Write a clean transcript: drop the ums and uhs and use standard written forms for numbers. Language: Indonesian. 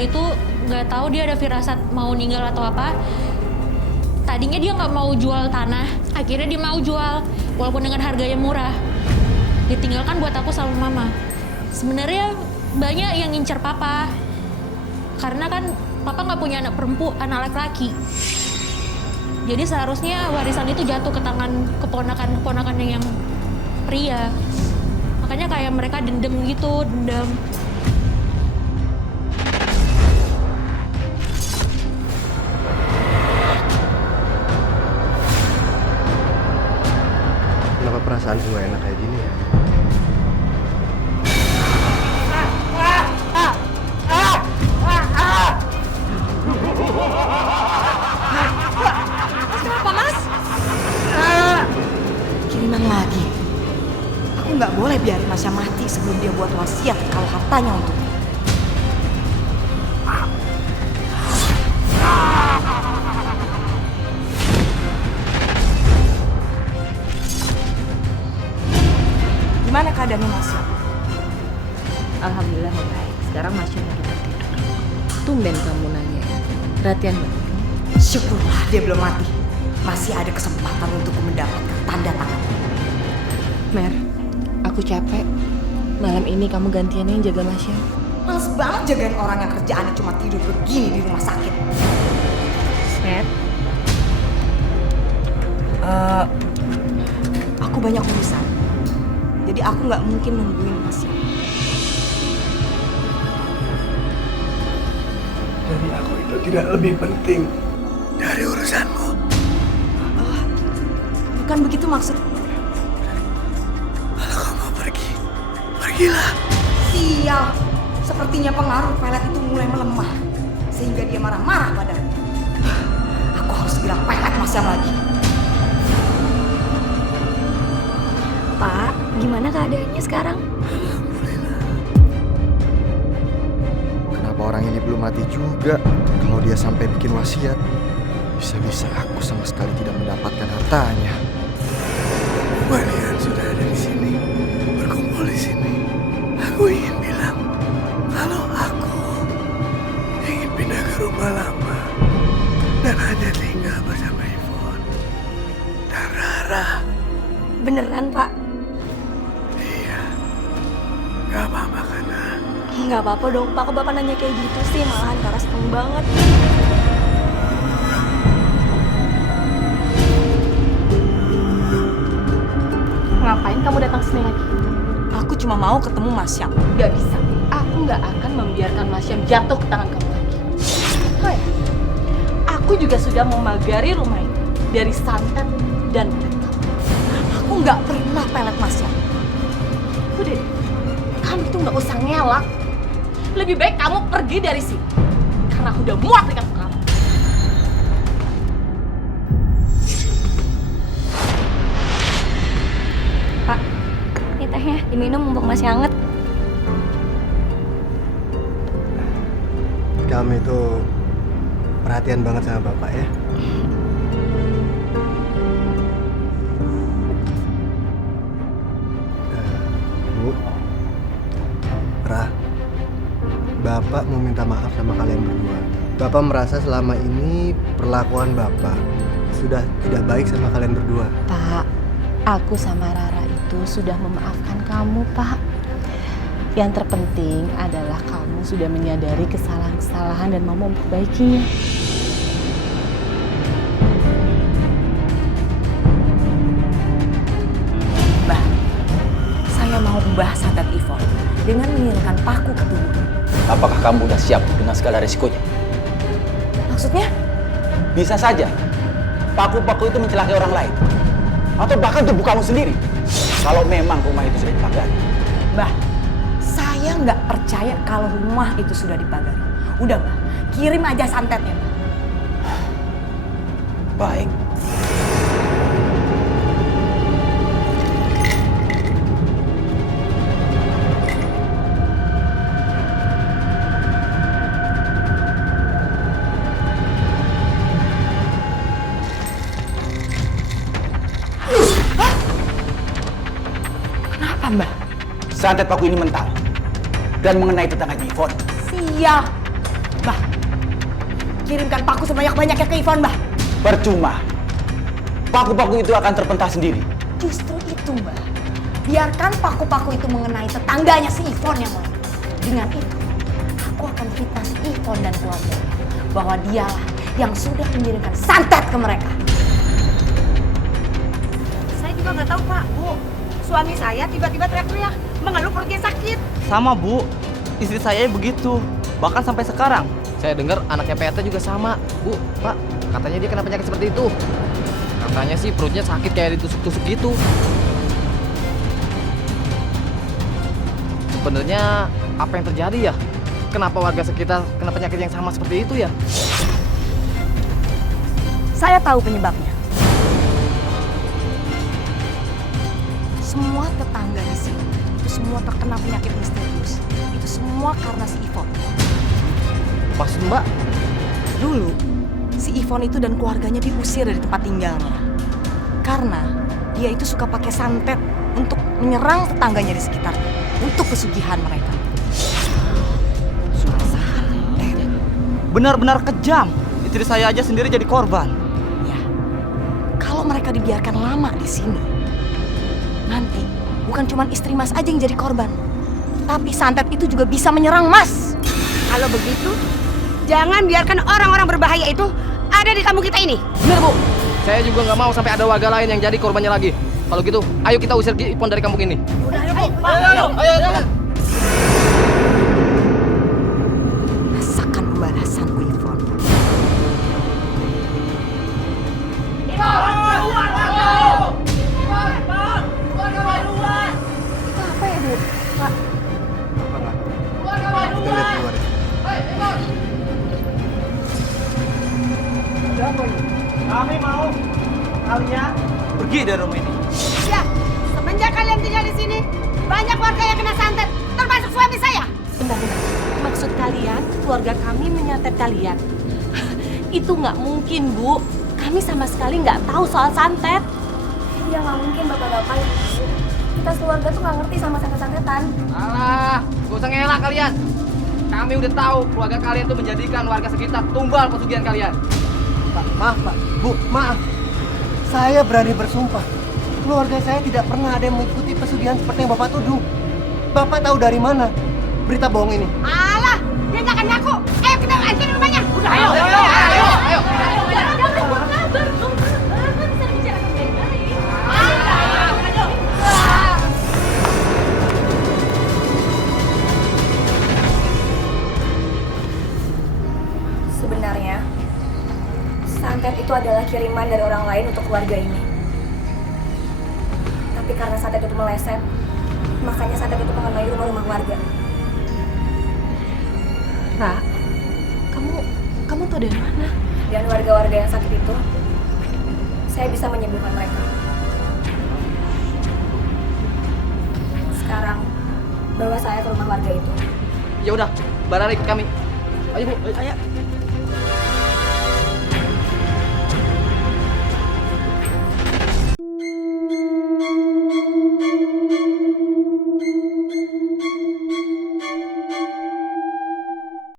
meninggal itu nggak tahu dia ada firasat mau meninggal atau apa. Tadinya dia nggak mau jual tanah, akhirnya dia mau jual walaupun dengan harga yang murah. Ditinggalkan buat aku sama mama. Sebenarnya banyak yang ngincer papa, karena kan papa nggak punya anak perempuan, anak laki-laki. Jadi seharusnya warisan itu jatuh ke tangan keponakan-keponakannya yang pria. Makanya kayak mereka dendam gitu, dendam. Kenapa perasaanku gak enak kayak gini ya? Kenapa, Mas? Kiriman lagi. Aku nggak boleh biarin Masya mati sebelum dia buat wasiat kalau hartanya untuknya. Gimana keadaannya Masya? Alhamdulillah baik. Sekarang Masya lagi tertidur. Tumben kamu nanya. Perhatian banget. Syukurlah dia belum mati. Masih ada kesempatan untuk mendapatkan tanda tangan. Mer, aku capek. Malam ini kamu gantiannya yang jaga Masya. Males banget jagain orang yang kerjaannya cuma tidur begini di rumah sakit. Mer, Aku banyak urusan. Jadi aku nggak mungkin nungguin Masya. Jadi aku itu tidak lebih penting dari urusanmu. Bukan begitu maksud. Kalau kamu mau pergi, pergilah. Sial. Sepertinya pengaruh pelet itu mulai melemah. Sehingga dia marah-marah padaku. Aku harus bilang pelet Masya lagi. Pak, gimana keadaannya sekarang? Alhamdulillah. Kenapa orang ini belum mati juga? Kalau dia sampai bikin wasiat, bisa-bisa aku sama sekali tidak mendapatkan hartanya. Kalian sudah ada di sini, berkumpul di sini. Aku ingin bilang, kalau aku ingin pindah ke rumah lama dan hanya tinggal bersama Yvonne dan Rara. Beneran, Pak? Iya, gak apa-apa kan? Nggak apa-apa dong, Pak. Kok Bapak nanya kayak gitu sih? Malahan Kara seneng banget. ngapain kamu datang sini lagi? Aku cuma mau ketemu Masya. Gak bisa. Aku gak akan membiarkan Masya jatuh ke tangan kamu lagi. Oh ya, aku juga sudah memagari rumah ini dari santet dan pelet. Aku nggak pernah pelet Masya. Udah deh, kamu tuh gak usah ngelak. Lebih baik kamu pergi dari sini. Karena aku udah muak dengan kamu. Pak, ini tehnya diminum mumpung masih hangat. Kamu itu perhatian banget sama Bapak ya. Bu, Rah, Bapak mau minta maaf sama kalian berdua. Bapak merasa selama ini perlakuan Bapak sudah tidak baik sama kalian berdua. Pak, aku sama Rara itu sudah memaafkan kamu, Pak. Yang terpenting adalah kamu sudah menyadari kesalahan-kesalahan dan mau memperbaikinya. Mbah, saya mau ubah santet Yvonne dengan mengirimkan paku ke tubuh. Apakah kamu udah siap dengan segala risikonya? Maksudnya? Bisa saja paku-paku itu mencelakai orang lain. Atau bahkan tubuh kamu sendiri. Kalau memang rumah itu sudah dipagari. Mbah, saya nggak percaya kalau rumah itu sudah dipagari. Udah Mbah, kirim aja santetnya. Baik. Kenapa Mbah? Santet paku ini mental dan mengenai tetangganya Yvonne. Sial, Bah, kirimkan paku sebanyak-banyaknya ke Ivon, Bah. Percuma. Paku-paku itu akan terpental sendiri. Justru itu, Mbak. Biarkan paku-paku itu mengenai tetangganya si Ivon yang lain. Dengan itu, aku akan fitnah si Ivon dan keluarganya bahwa dialah yang sudah mengirimkan santet ke mereka. Saya juga nggak tahu Pak, Bu. Suami saya tiba-tiba teriak-teriak, mengeluh perutnya sakit. Sama Bu, istri saya begitu. Bahkan sampai sekarang. Saya dengar anaknya PT juga sama. Bu, Pak, katanya dia kena penyakit seperti itu. Katanya sih perutnya sakit kayak ditusuk-tusuk gitu. Sebenarnya apa yang terjadi ya? Kenapa warga sekitar kena penyakit yang sama seperti itu ya? Saya tahu penyebabnya. Semua tetangga di sini itu semua terkena penyakit misterius. Itu semua karena si Ivon. Maksud Mbak? Dulu, si Ivon itu dan keluarganya diusir dari tempat tinggalnya. Karena dia itu suka pakai santet untuk menyerang tetangganya di sekitarnya. Untuk pesugihan mereka. Santet. Benar-benar kejam. Istri saya aja sendiri jadi korban. Ya, kalau mereka dibiarkan lama di sini, nanti bukan cuma istri Mas aja yang jadi korban. Tapi santet itu juga bisa menyerang Mas. Kalau begitu, jangan biarkan orang-orang berbahaya itu ada di kampung kita ini. Bener Bu, saya juga nggak mau sampai ada warga lain yang jadi korbannya lagi. Kalau gitu, ayo kita usir Ipon dari kampung ini. Ayo. Rasakan pembalasanku, Ivon. Kita lihat keluar ya. Kami mau kalian pergi dari rumah ini. Ya, semenjak kalian tinggal di sini, banyak warga yang kena santet, termasuk suami saya. Benar-benar. Maksud kalian, keluarga kami menyantet kalian? Itu nggak mungkin, Bu. Kami sama sekali nggak tahu soal santet. Iya nggak mungkin bapak-bapak. Kita keluarga tuh nggak ngerti sama santet-santetan. Alah, gak usah ngelak kalian. Kami udah tahu keluarga kalian tuh menjadikan warga sekitar tumbal pesugihan kalian. Pak, maaf Pak, Bu, maaf. Saya berani bersumpah, keluarga saya tidak pernah ada yang mengikuti pesugihan seperti yang Bapak tuduh. Bapak tahu dari mana berita bohong ini? Alah, dia nggak akan ngaku. Ayo kita hancurin rumahnya. Udah, ayo. Sebenarnya, santet itu adalah kiriman dari orang lain untuk keluarga ini. Tapi karena santet itu meleset, makanya santet itu mengenai rumah-rumah warga. Ra, kamu tuh dari mana? Dan warga-warga yang sakit itu, saya bisa menyembuhkan mereka. Sekarang, bawa saya ke rumah warga itu. Ya udah, barang ikut kami. Ayo Bu, ayo.